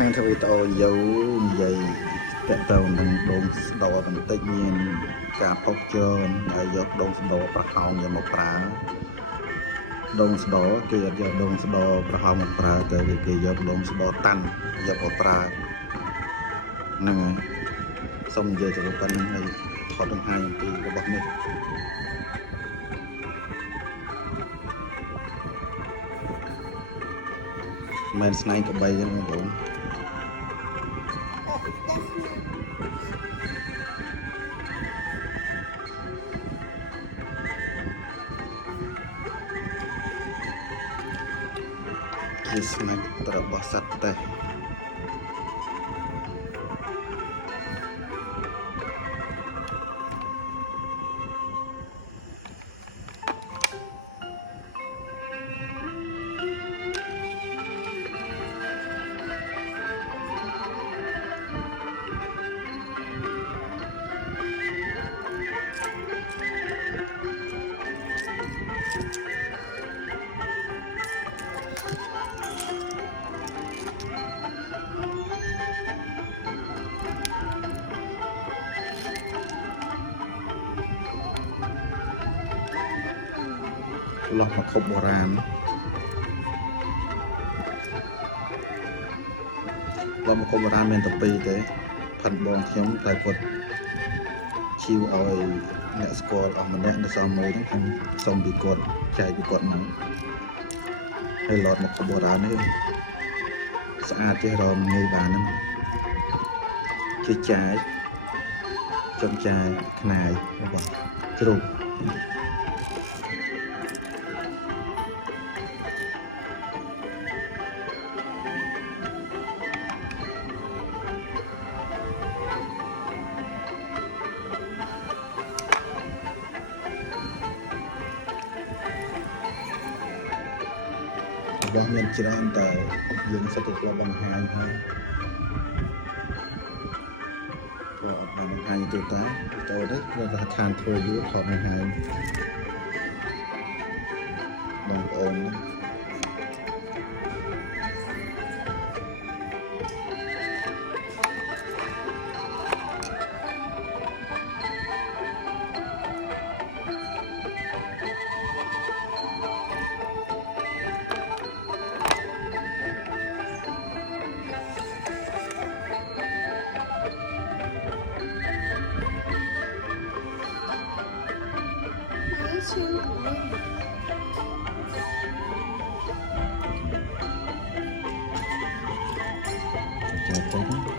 ខាងធ្វើវីដេអូយោនិយាយតកតងនឹងដងស្ដោបន្តិចមានការផុសច្រើនហើយយកដងស្ដោប្រហោងយកមកប្រើដងស្ដោគេអត់យកដងស្ដោប្រហោងមកប្រើតែគេយកដងស្ដោតាន់យកមកប្រើហ្នឹងហើយសូមនិយាយទៅប៉ុណ្្នឹងហើយថតបង្ហាញអំពីរបស់នេះមិនស្នែងក្បីទេបងប្អូនជាស្នែងរបស់សត្វតេះលោះមកខុបបុរាណលោះមកខុបបុរាណមានតែពីរទេផាន់បងខ្ញុំតែគាត់ឈីវឲ្យអ្នកស្គាល់អស់ម្នាក់នៅសមមួយហ្នឹងខ្ញុំសុំពីគាត់ចែកពីគាត់មកហើយឡតមកខុបបុរាណនេះស្អាតចេះរមងាយបានហ្នឹងជាចាយចំចាយខ្នាយរបស់ជ្រូករបស់មានច្រើនតែយើងសិតទៅគាត់បង្ហាញហើយក៏អត់បានបង្ហាញទៅតាមចូលទេគ្រាន់តែខានធ្វើយូរខំបង្ហាញបងប្អូនចា៎